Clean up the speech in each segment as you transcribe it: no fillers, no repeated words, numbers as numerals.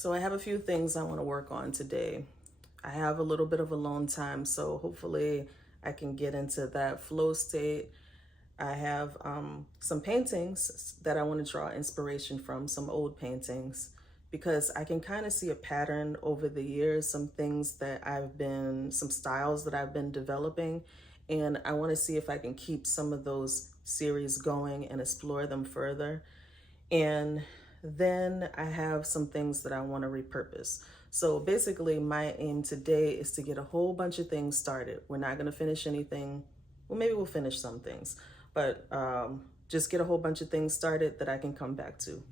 So I have a few things I want to work on today. I have a little bit of alone time, so hopefully I can get into that flow state. I have some paintings that I want to draw inspiration from, some old paintings, because I can kind of see a pattern over the years, some styles that I've been developing, and I want to see if I can keep some of those series going and explore them further. And then I have some things that I want to repurpose. So basically, my aim today is to get a whole bunch of things started. We're not going to finish anything. Well, maybe we'll finish some things, but just get a whole bunch of things started that I can come back to.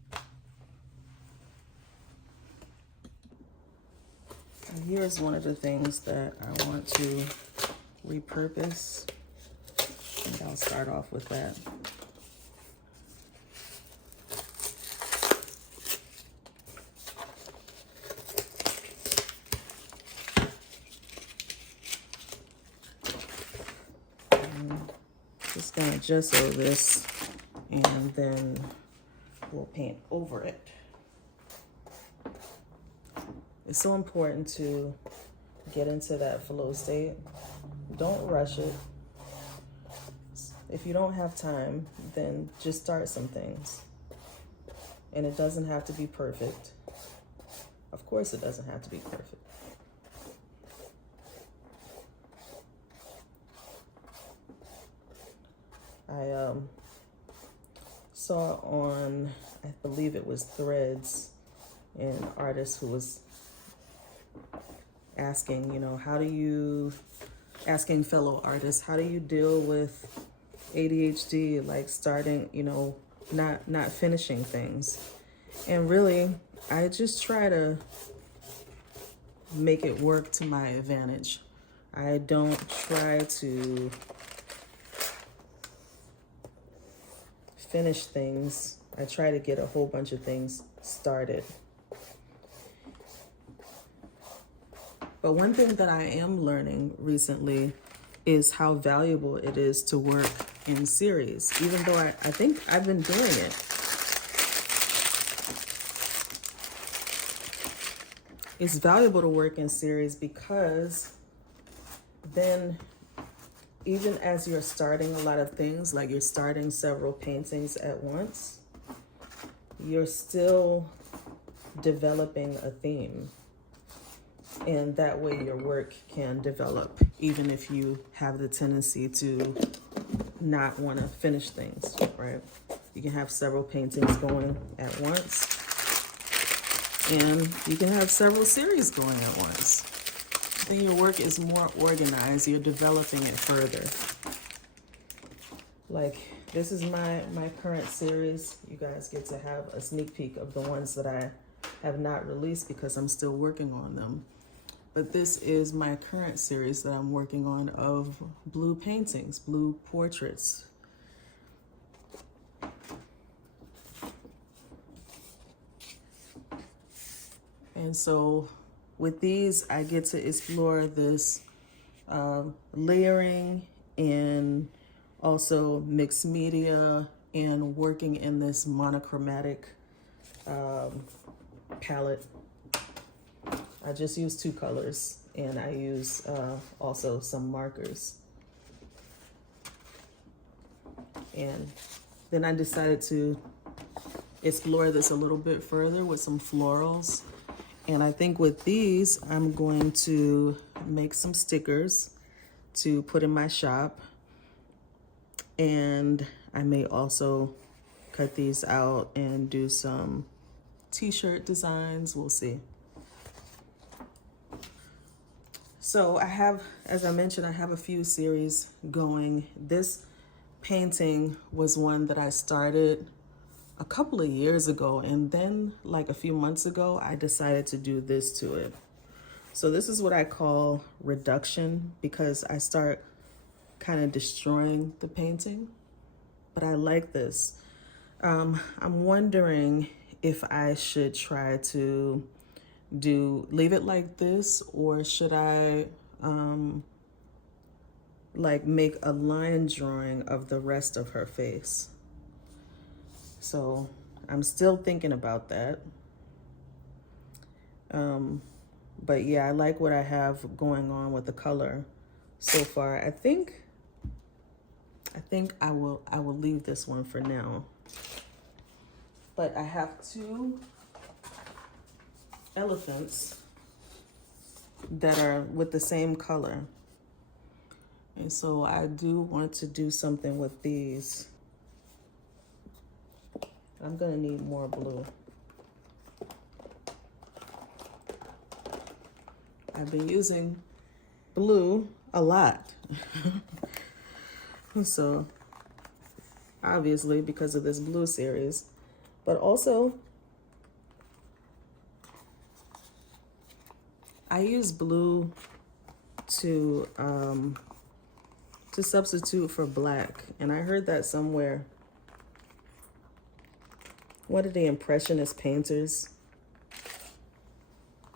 And here's one of the things that I want to repurpose. And I'll start off with that. Just gonna gesso this and then we'll paint over it. It's so important to get into that flow state. Don't rush it. If you don't have time, then just start some things. And it doesn't have to be perfect. Of course it doesn't have to be perfect. I saw on, I believe it was Threads, an artist who was asking, asking fellow artists, how do you deal with ADHD, like starting, not finishing things? And really, I just try to make it work to my advantage. I don't try to finish things. I try to get a whole bunch of things started. But one thing that I am learning recently is how valuable it is to work in series, even though I think I've been doing it. It's valuable to work in series because then even as you're starting a lot of things, like you're starting several paintings at once, you're still developing a theme. And that way your work can develop, even if you have the tendency to not want to finish things, right? You can have several paintings going at once, and you can have several series going at once. Then your work is more organized, you're developing it further. Like, this is my current series. You guys get to have a sneak peek of the ones that I have not released because I'm still working on them. But this is my current series that I'm working on of blue paintings, blue portraits. And so with these, I get to explore this layering and also mixed media and working in this monochromatic palette. I just use 2 colors, and I use also some markers. And then I decided to explore this a little bit further with some florals. And I think with these, I'm going to make some stickers to put in my shop. And I may also cut these out and do some t-shirt designs. We'll see. So I have, as I mentioned, I have a few series going. This painting was one that I started a couple of years ago, and then like a few months ago, I decided to do this to it. So this is what I call reduction, because I start kind of destroying the painting, but I like this. I'm wondering if I should try to leave it like this, or should I like make a line drawing of the rest of her face. So I'm still thinking about that. But yeah, I like what I have going on with the color so far. I think I will leave this one for now. But I have two elephants that are with the same color. And so I do want to do something with these. I'm gonna need more blue. I've been using blue a lot. So obviously because of this blue series, but also I use blue to substitute for black. And I heard that somewhere. One of the impressionist painters,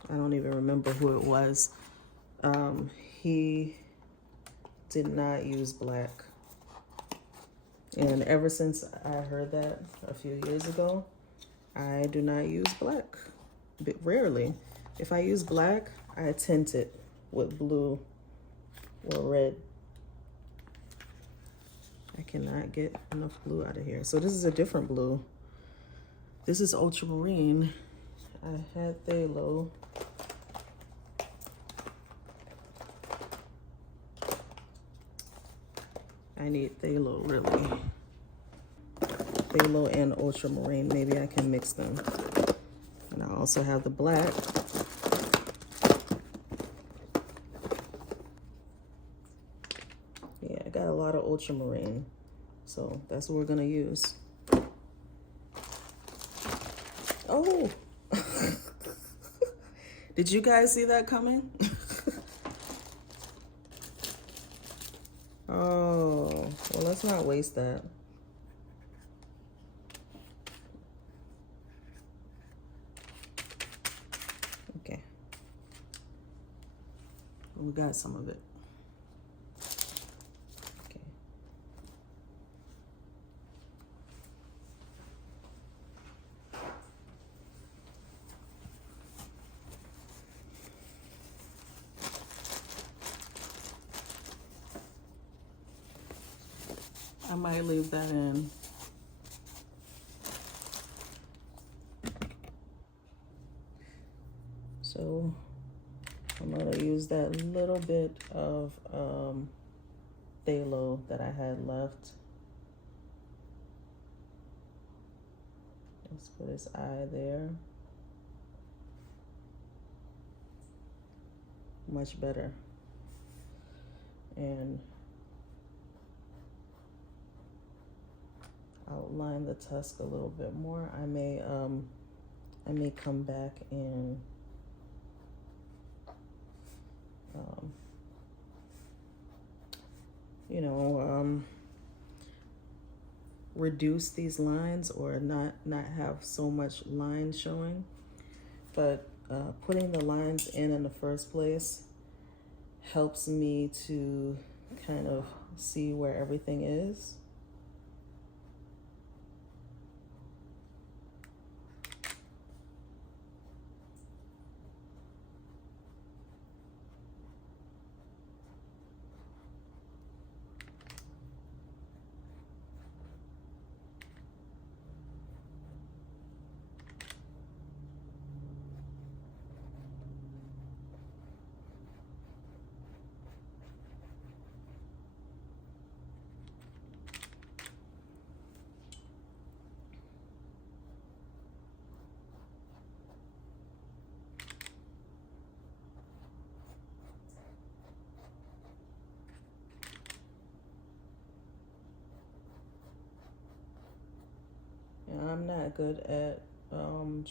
I don't even remember who it was, he did not use black. And ever since I heard that a few years ago, I do not use black, but rarely. If I use black, I tint it with blue or red. I cannot get enough blue out of here. So this is a different blue. This is ultramarine. I had phthalo. I need phthalo, really. Phthalo and ultramarine. Maybe I can mix them. And I also have the black. Yeah, I got a lot of ultramarine. So that's what we're gonna use. Oh! Did you guys see that coming? Oh, well, let's not waste that. Okay. We got some of it. Okay. I might leave that in. So I'm gonna use that little bit of phthalo that I had left. Let's put his eye there. Much better. And outline the tusk a little bit more. I may come back and reduce these lines or not have so much line showing. But putting the lines in the first place helps me to kind of see where everything is. I'm not good at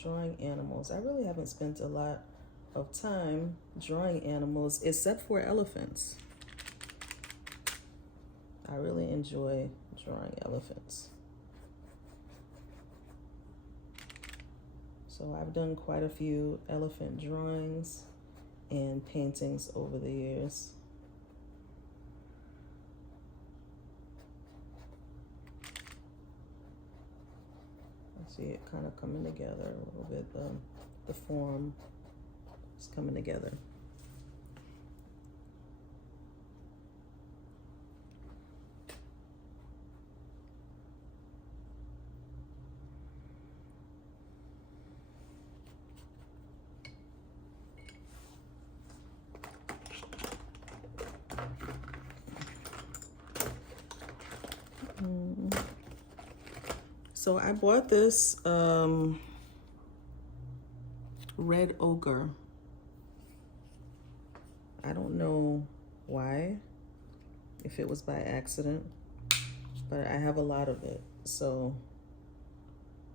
drawing animals. I really haven't spent a lot of time drawing animals except for elephants. I really enjoy drawing elephants. So I've done quite a few elephant drawings and paintings over the years. See it kind of coming together a little bit, the form. It's coming together. So I bought this red ochre. I don't know why, if it was by accident, but I have a lot of it, so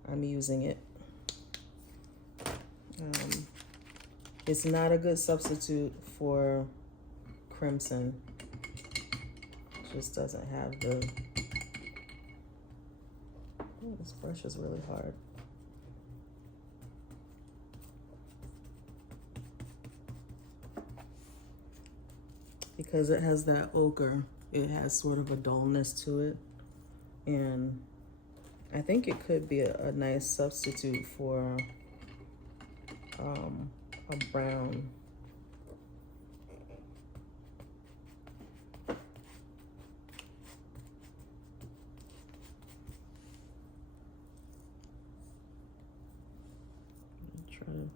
I'm using it. It's not a good substitute for crimson. It just doesn't have the... Oh, this brush is really hard. Because it has that ochre, it has sort of a dullness to it. And I think it could be a nice substitute for a brown. Try to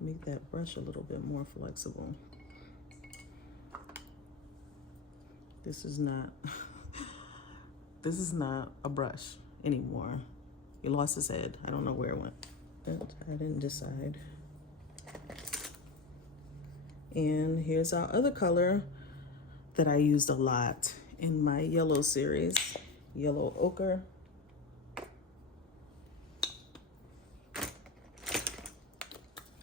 make that brush a little bit more flexible. This is not this is not a brush anymore. He lost his head. I don't know where it went. But I didn't decide. And here's our other color that I used a lot in my yellow series, yellow ochre.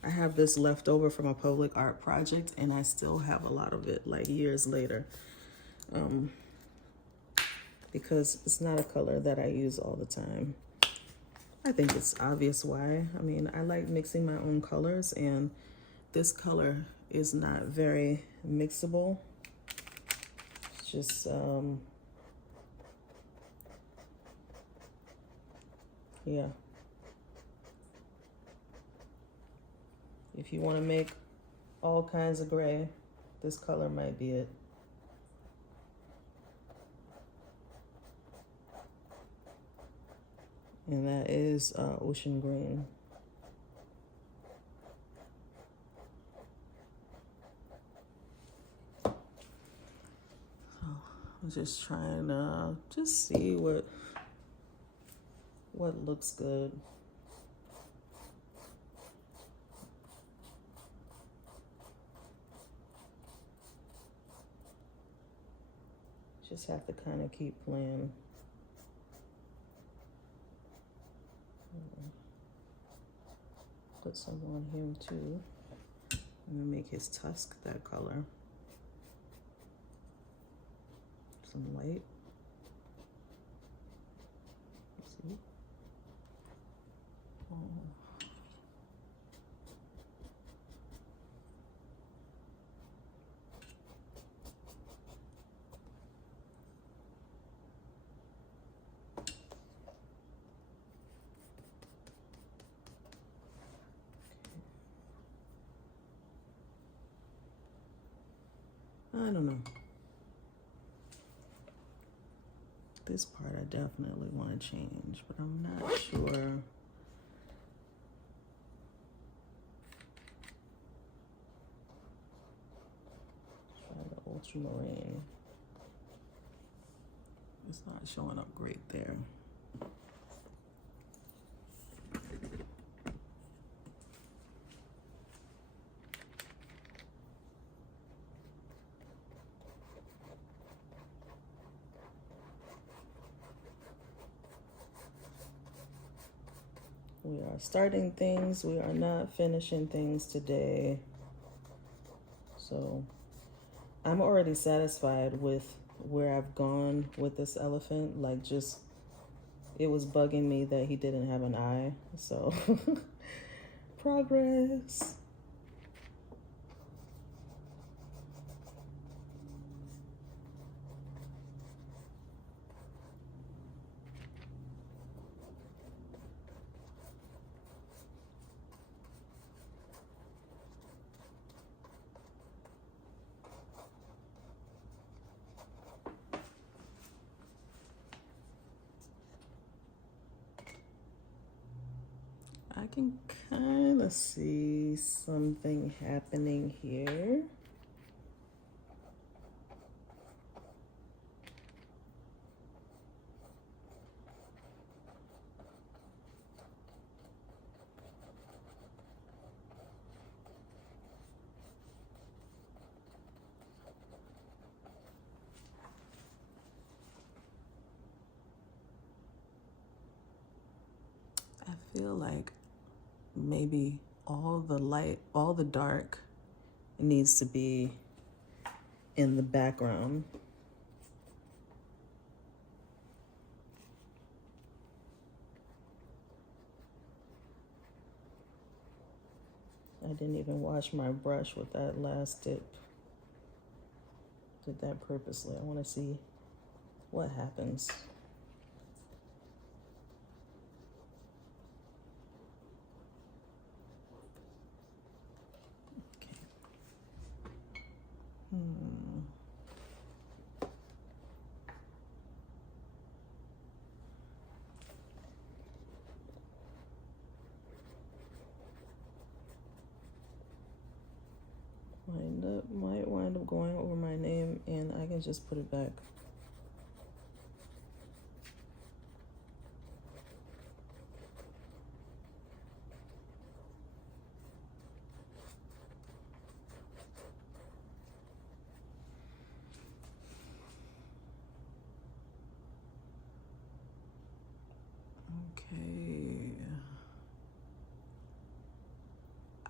I have this left over from a public art project, and I still have a lot of it, like years later. Because it's not a color that I use all the time. I think it's obvious why. I mean, I like mixing my own colors, and this color is not very mixable. It's just, yeah. If you want to make all kinds of gray, this color might be it. And that is ocean green. So I'm just trying to just see what looks good. Just have to kind of keep playing. Put some on him too. I'm gonna make his tusk that color. Some light. See? Oh. I don't know. This part I definitely want to change, but I'm not sure. Try the ultramarine. It's not showing up great there. We are starting things, we are not finishing things today. So I'm already satisfied with where I've gone with this elephant. Like, just, it was bugging me that he didn't have an eye. So progress. I can kind of see something happening here. I feel like maybe all the light, all the dark needs to be in the background. I didn't even wash my brush with that last dip. Did that purposely. I want to see what happens. Might wind up going over my name, and I can just put it back. Okay.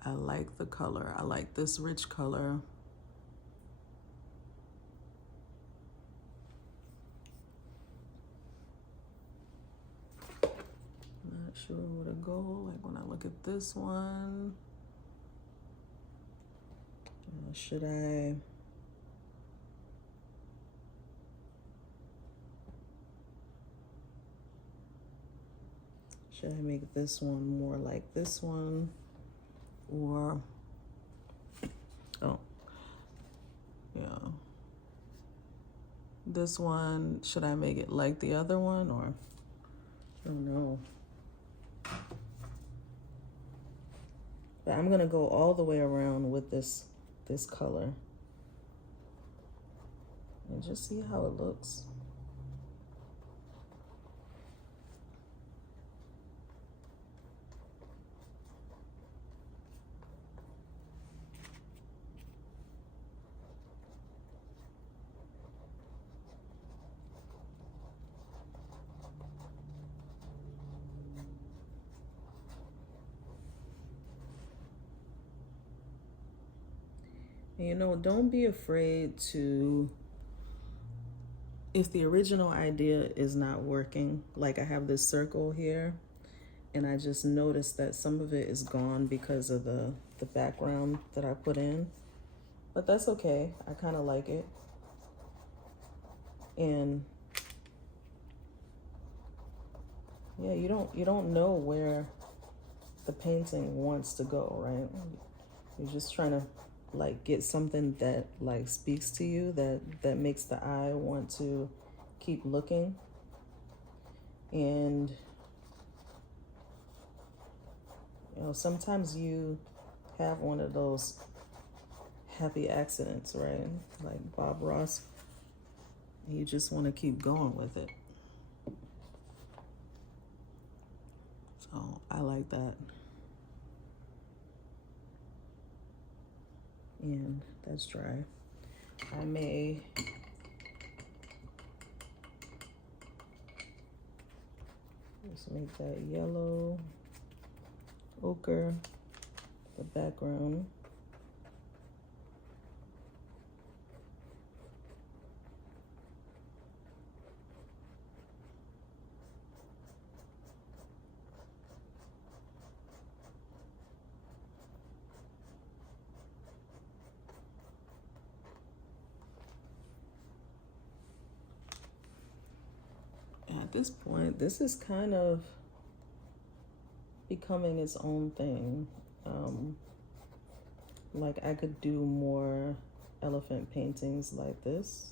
I like the color. I like this rich color. Not sure where to go. Like when I look at this one, should I make this one more like this one, or this one, should I make it like the other one, or I don't know. But I'm gonna go all the way around with this color and just see how it looks. And, you know, don't be afraid to, if the original idea is not working, like I have this circle here, and I just noticed that some of it is gone because of the background that I put in. But that's okay. I kind of like it. And yeah, you don't know where the painting wants to go, right? You're just trying to like get something that like speaks to you, that makes the eye want to keep looking. And you know, sometimes you have one of those happy accidents, right? Like Bob Ross. You just want to keep going with it. So I like that. And that's dry. I may just make that yellow ochre the background. At this point, this is kind of becoming its own thing. Like I could do more elephant paintings like this.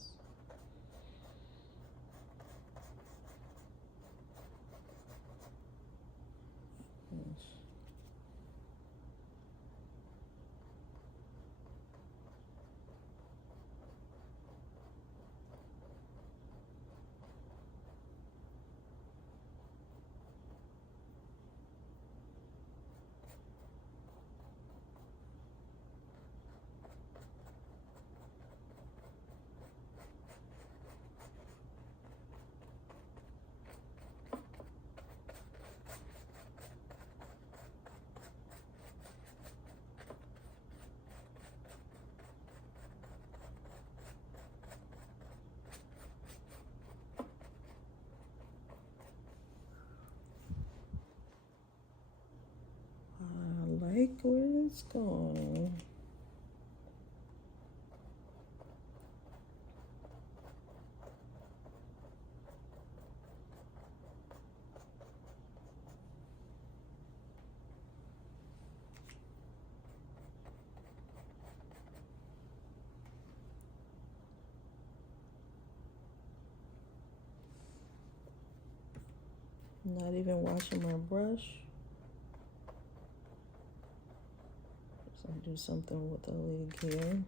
going. Not even washing my brush. So I'll do something with the league here.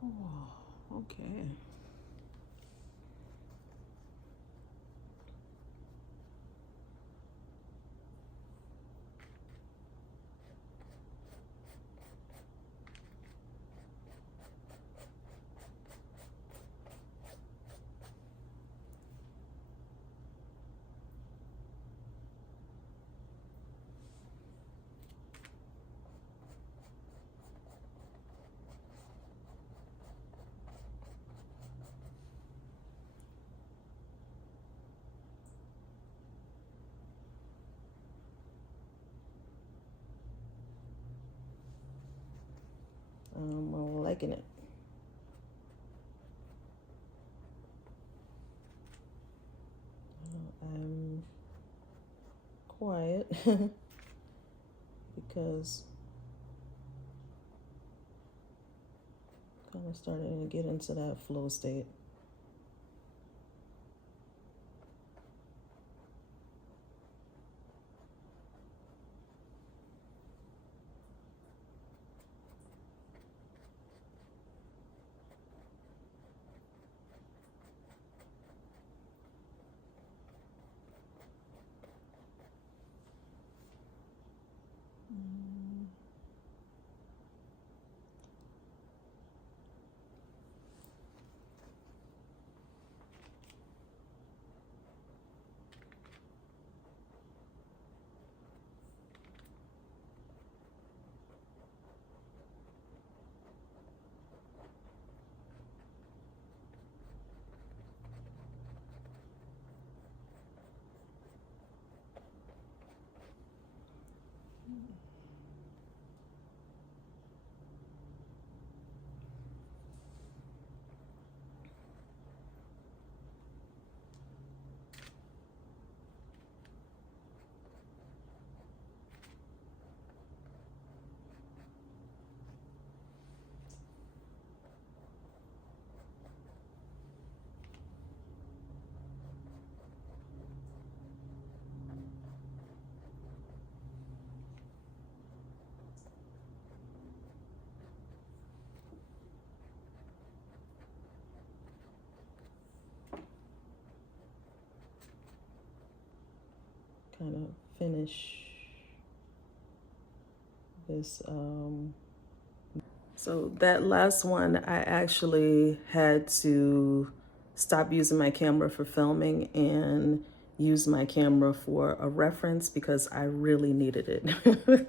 Oh, okay. I'm liking it. I'm quiet because kind of starting to get into that flow state. Kind of finish this. So that last one, I actually had to stop using my camera for filming and use my camera for a reference because I really needed it.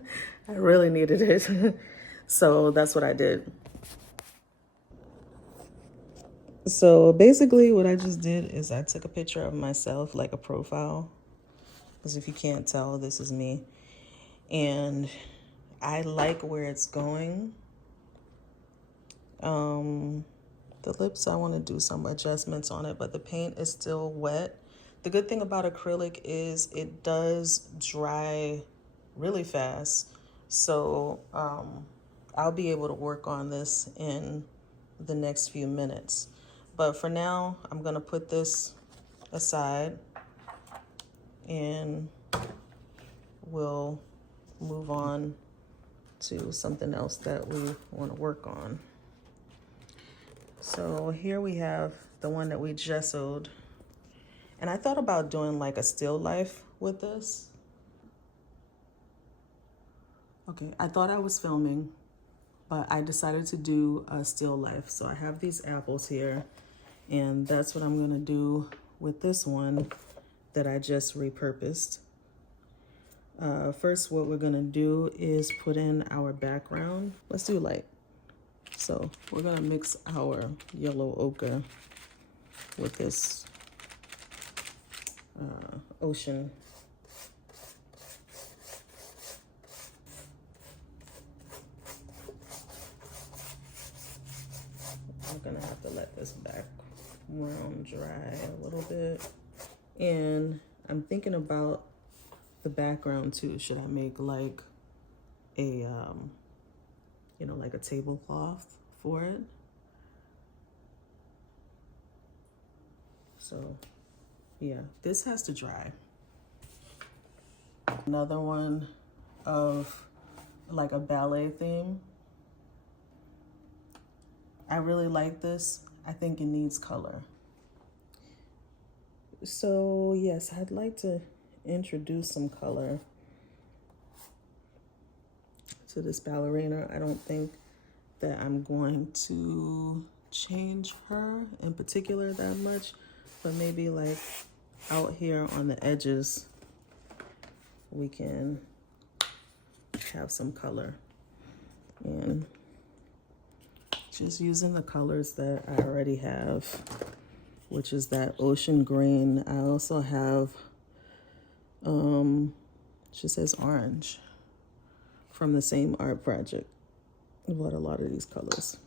I really needed it. So that's what I did. So basically what I just did is I took a picture of myself, like a profile, because if you can't tell, this is me. And I like where it's going. The lips, I want to do some adjustments on it, but the paint is still wet. The good thing about acrylic is it does dry really fast. So I'll be able to work on this in the next few minutes. But for now, I'm going to put this aside and we'll move on to something else that we want to work on. So here we have the one that we gessoed. And I thought about doing like a still life with this. Okay, I thought I was filming, but I decided to do a still life. So I have these apples here, and that's what I'm gonna do with this one that I just repurposed. First, what we're gonna do is put in our background. Let's do light. So we're gonna mix our yellow ochre with this ocean. I'm gonna have to let this background dry a little bit. And I'm thinking about the background too. Should I make like a, you know, like a tablecloth for it? So yeah, this has to dry. Another one of like a ballet theme. I really like this. I think it needs color. So yes, I'd like to introduce some color to this ballerina. I don't think that I'm going to change her in particular that much, but maybe like out here on the edges, we can have some color. And just using the colors that I already have, which is that ocean green. I also have, she says orange, from the same art project. I bought a lot of these colors.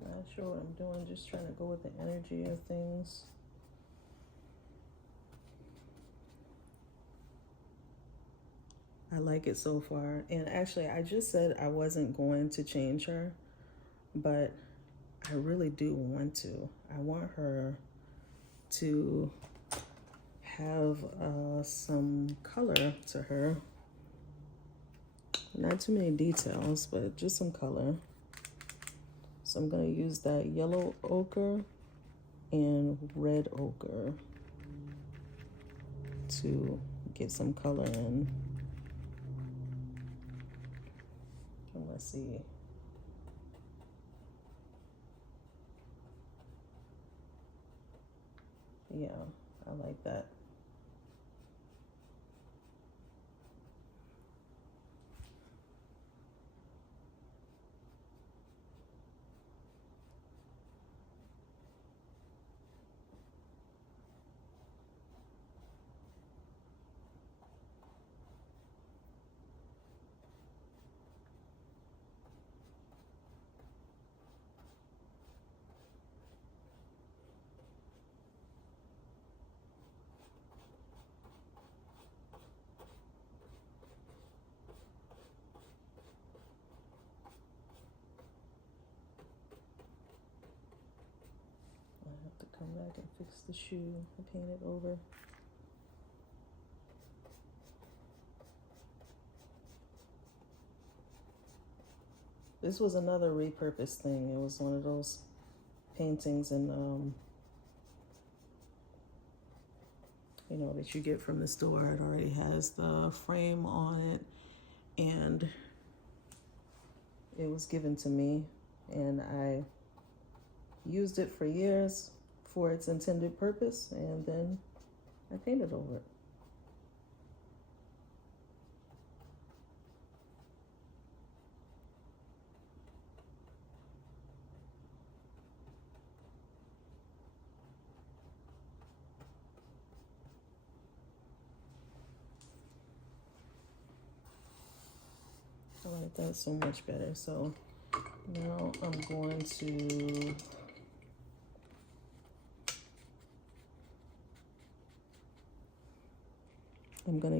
Not sure what I'm doing, just trying to go with the energy of things. I like it so far. And actually, I just said I wasn't going to change her, but I really do want to. I want her to have some color to her. Not too many details, but just some color. So I'm gonna use that yellow ochre and red ochre to get some color in. And let's see. Yeah, I like that. Come back and fix the shoe and paint it over. This was another repurposed thing. It was one of those paintings and you know, that you get from the store. It already has the frame on it, and it was given to me and I used it for years for its intended purpose, and then I painted over it. I like that so much better. So now I'm going to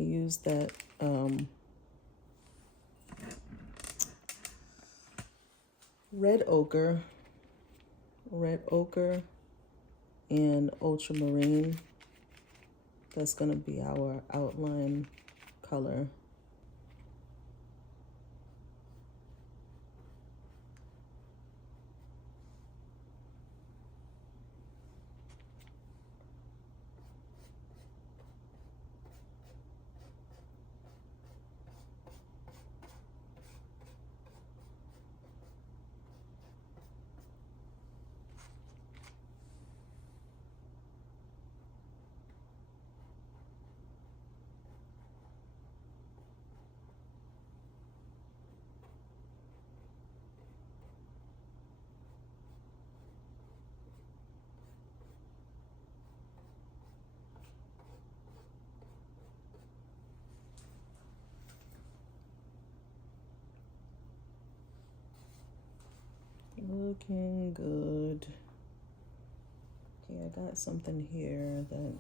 use that red ochre and ultramarine. That's going to be our outline color. Looking good. Okay, I got something here that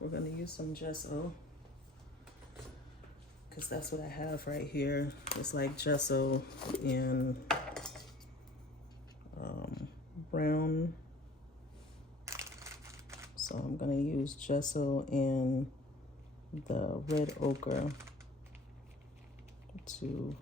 we're going to use some gesso, because that's what I have right here. It's like gesso in brown. So I'm going to use gesso in the red ochre to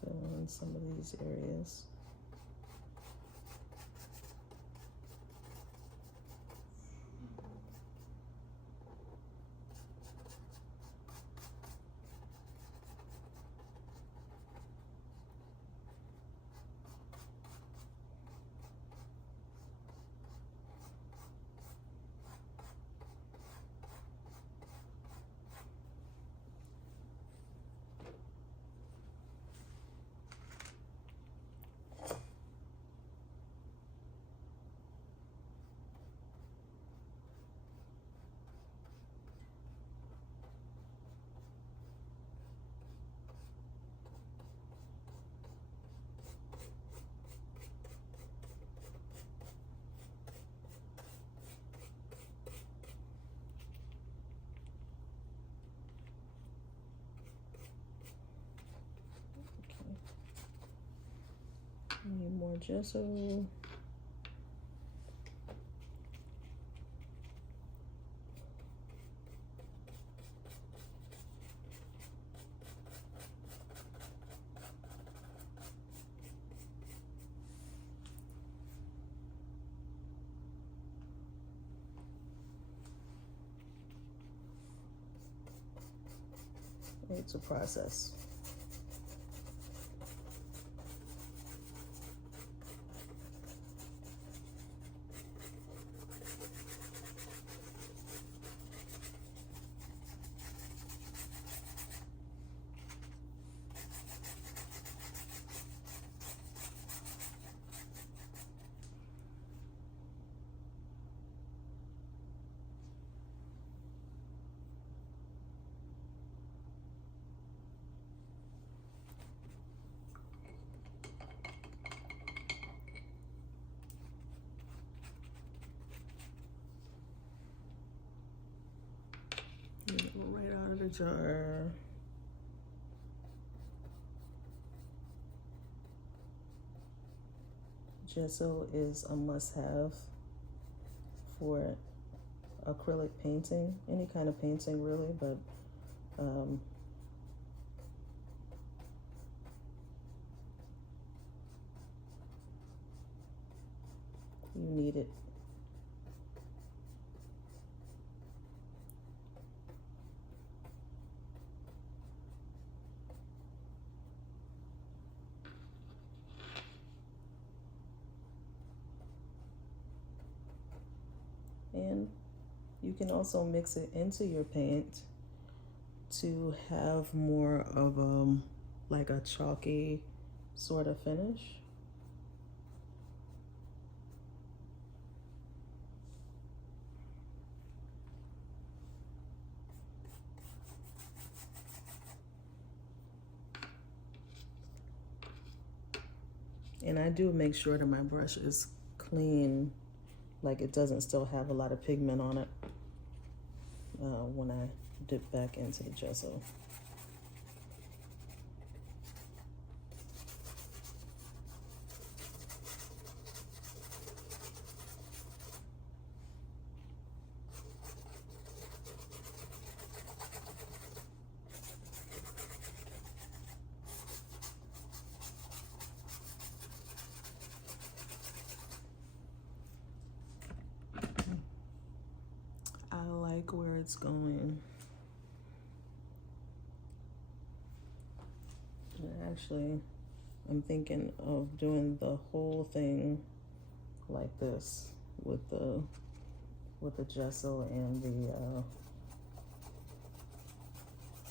fill in some of these areas. Need more gesso. It's a process. Go right out of the jar. Gesso is a must-have for acrylic painting, any kind of painting really, but you need it. And you can also mix it into your paint to have more of like a chalky sort of finish. And I do make sure that my brush is clean, like it doesn't still have a lot of pigment on it when I dip back into the gesso. I like where it's going. And actually, I'm thinking of doing the whole thing like this with the gesso and the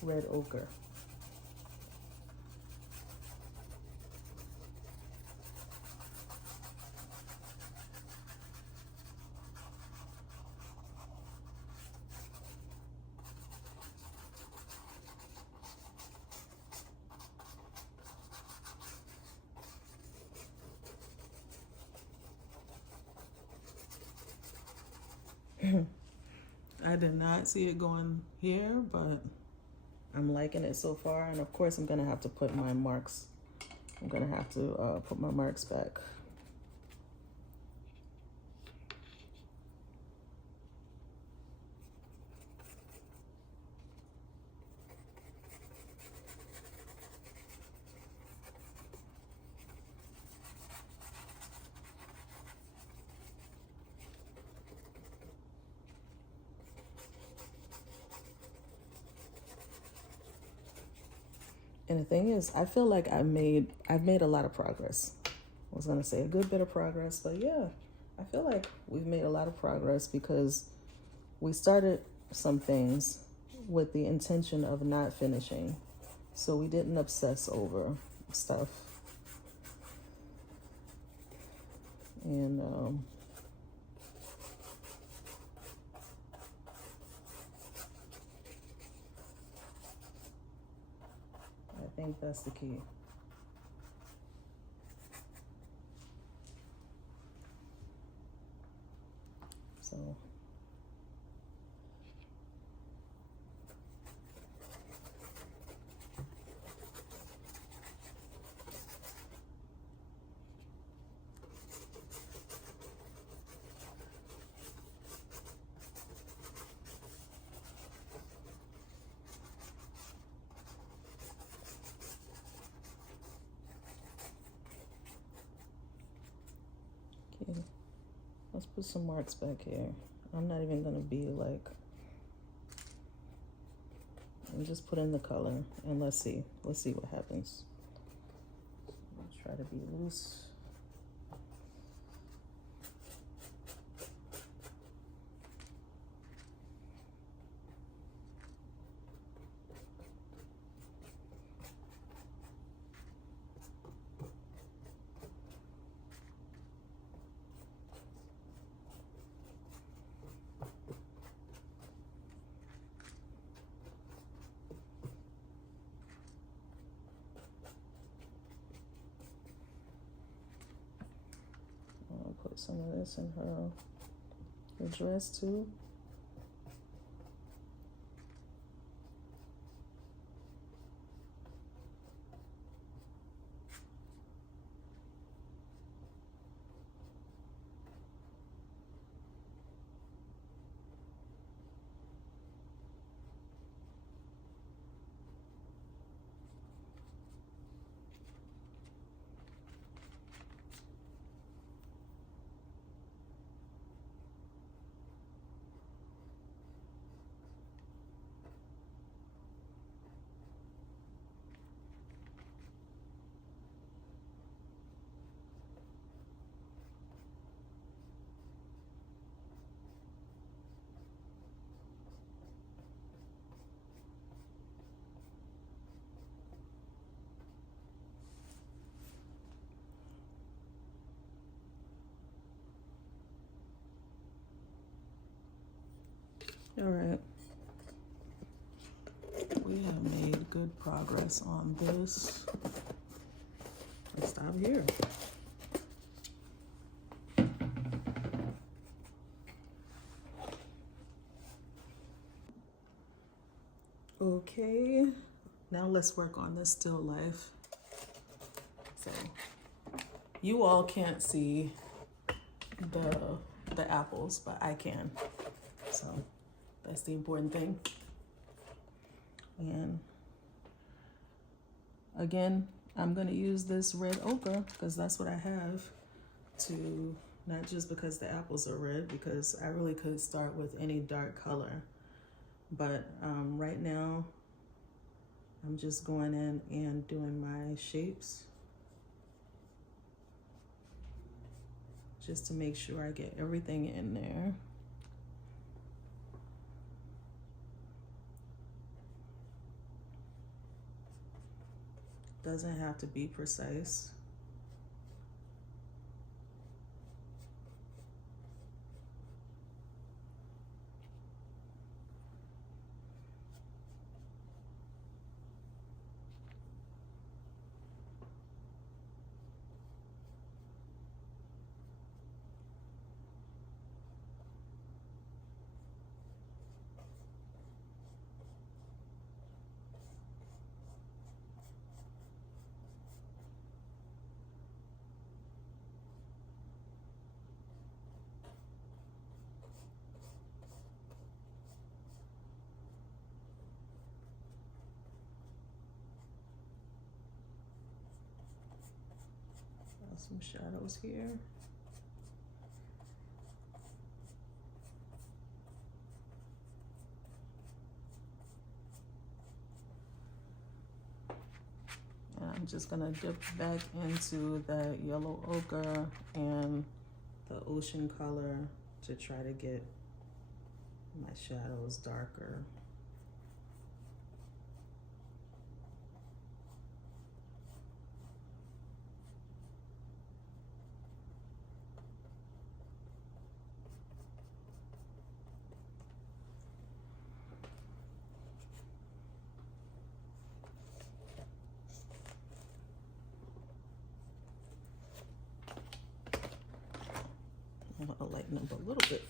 red ochre. I did not see it going here, but I'm liking it so far. And of course, I'm gonna have to put my marks. I'm gonna have to put my marks back. And the thing is, I feel like I've made a lot of progress. I was gonna say a good bit of progress, but yeah, I feel like we've made a lot of progress because we started some things with the intention of not finishing. So we didn't obsess over stuff. And I think that's the key. So okay, let's put some marks back here. I'm not even gonna be like, and just put in the color and let's see what happens. I'll try to be loose. Put some of this in her dress too. All right. We have made good progress on this. Let's stop here. Okay, now let's work on this still life. So you all can't see the apples, but I can. So that's the important thing. And again, I'm gonna use this red ochre because that's what I have, to not just because the apples are red, because I really could start with any dark color. But right now, I'm just going in and doing my shapes just to make sure I get everything in there. Doesn't have to be precise. Some shadows here. And I'm just gonna dip back into that yellow ochre and the ocean color to try to get my shadows darker. I'll lighten up a little bit.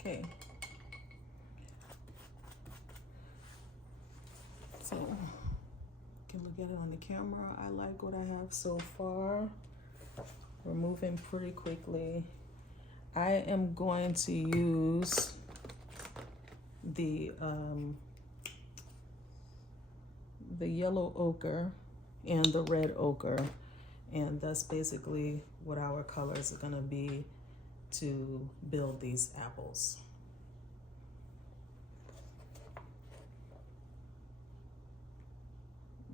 Okay. So you can look at it on the camera. I like what I have so far. We're moving pretty quickly. I am going to use the yellow ochre and the red ochre, and that's basically what our colors are going to be to build these apples.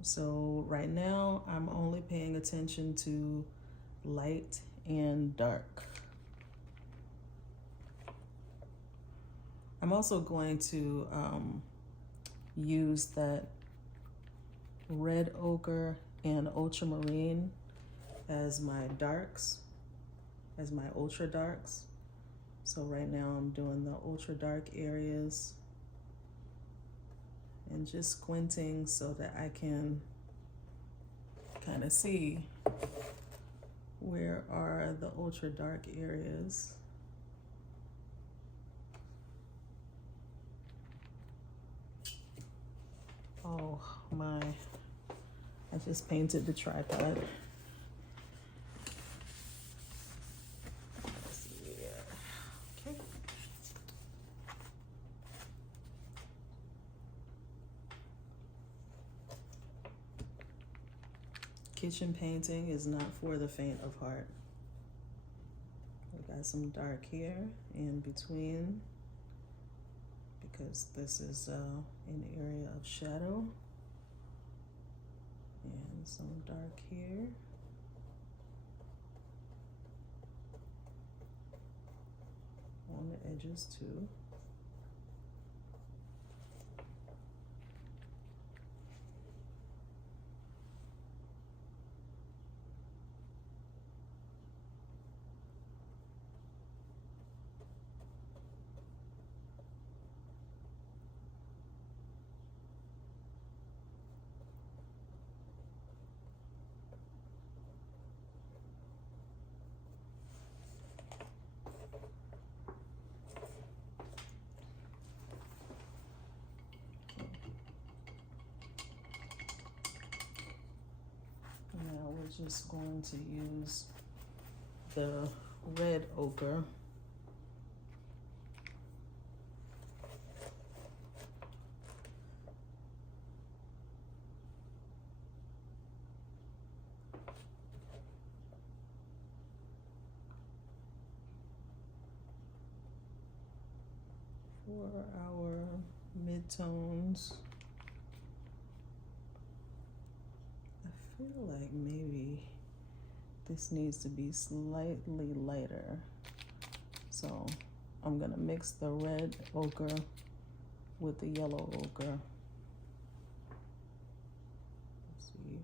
So right now I'm only paying attention to light and dark. I'm also going to use that red ochre and ultramarine as my darks, as my ultra darks. So right now I'm doing the ultra dark areas and just squinting so that I can kind of see where are the ultra dark areas. Oh my, I just painted the tripod. Let's see here. Okay. Kitchen painting is not for the faint of heart. We got some dark here in between because this is an area of shadow, and some dark here. On the edges too. Now we're just going to use the red ochre. For our midtones. I feel like maybe this needs to be slightly lighter. So I'm gonna mix the red ochre with the yellow ochre. Let's see.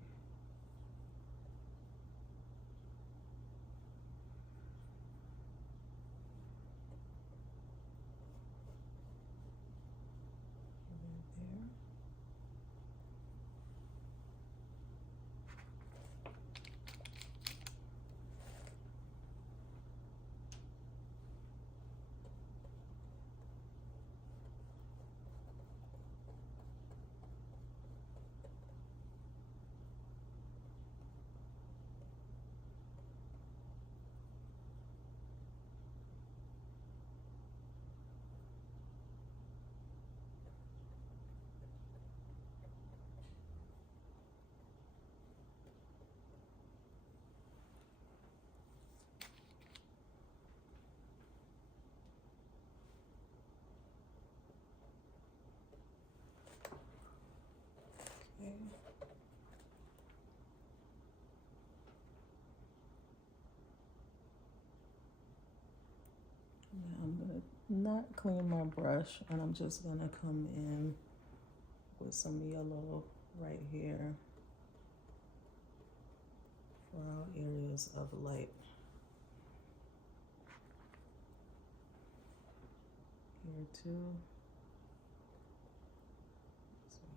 Right there. Okay. Now I'm gonna not clean my brush, and I'm just gonna come in with some yellow right here for our areas of light. Here too. Let's see.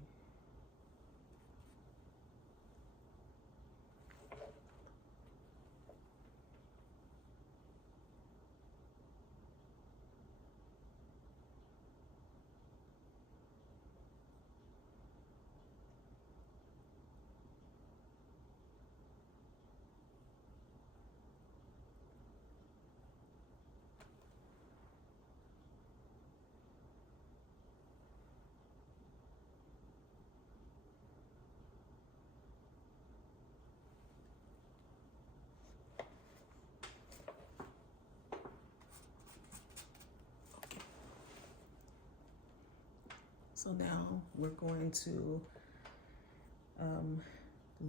So now we're going to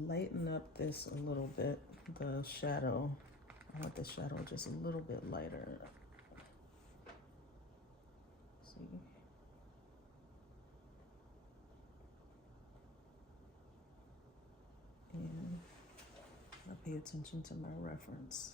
lighten up this a little bit, the shadow. I want the shadow just a little bit lighter. See? And I pay attention to my reference.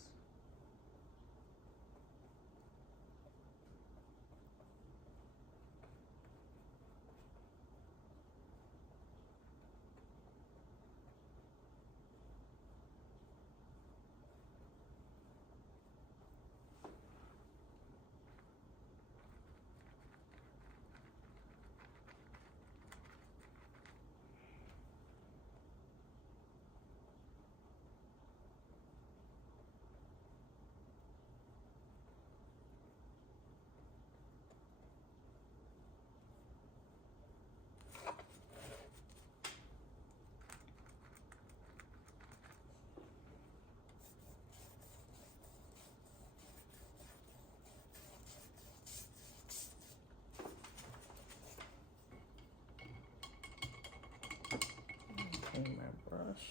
clean my brush.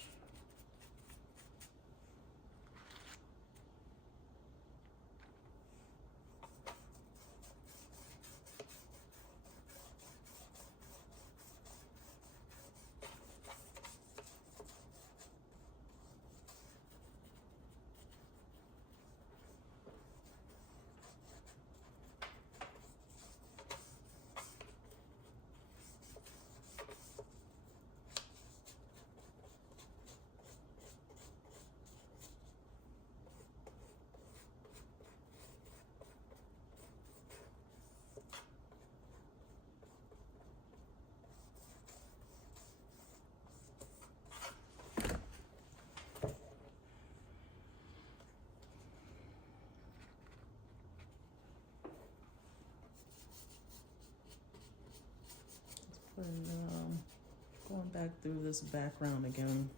And going back through this background again,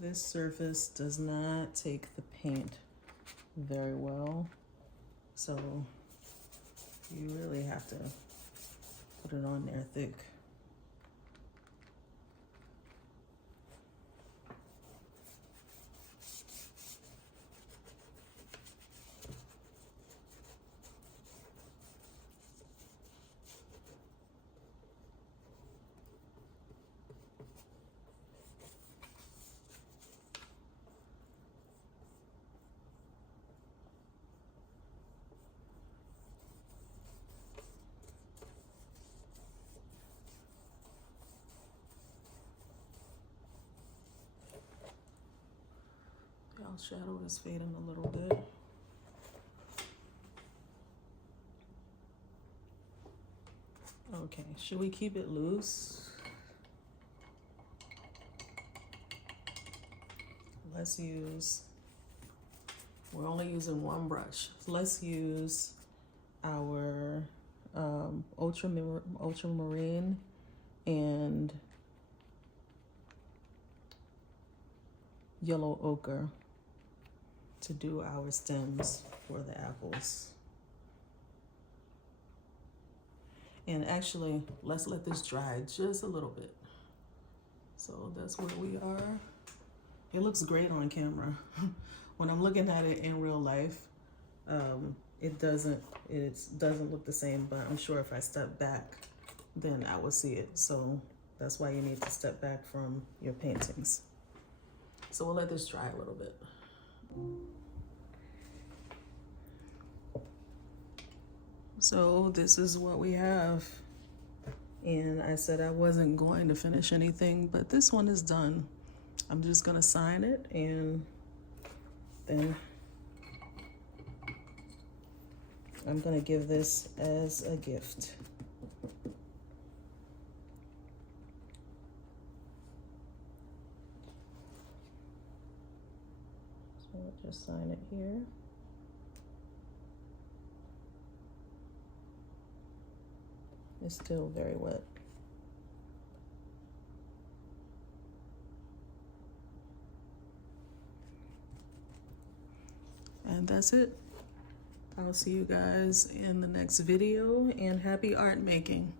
this surface does not take the paint very well, so you really have to put it on there thick. Y'all, shadow is fading a little bit. Okay, should we keep it loose? We're only using one brush. Let's use our ultramarine and yellow ochre to do our stems for the apples. And actually, let's let this dry just a little bit. So that's where we are. It looks great on camera. When I'm looking at it in real life, it doesn't look the same, but I'm sure if I step back, then I will see it. So that's why you need to step back from your paintings. So we'll let this dry a little bit. So this is what we have. And I said I wasn't going to finish anything, but this one is done. I'm just gonna sign it and then I'm gonna give this as a gift. So I'll just sign it here. It's still very wet. And that's it. I'll see you guys in the next video, and happy art making.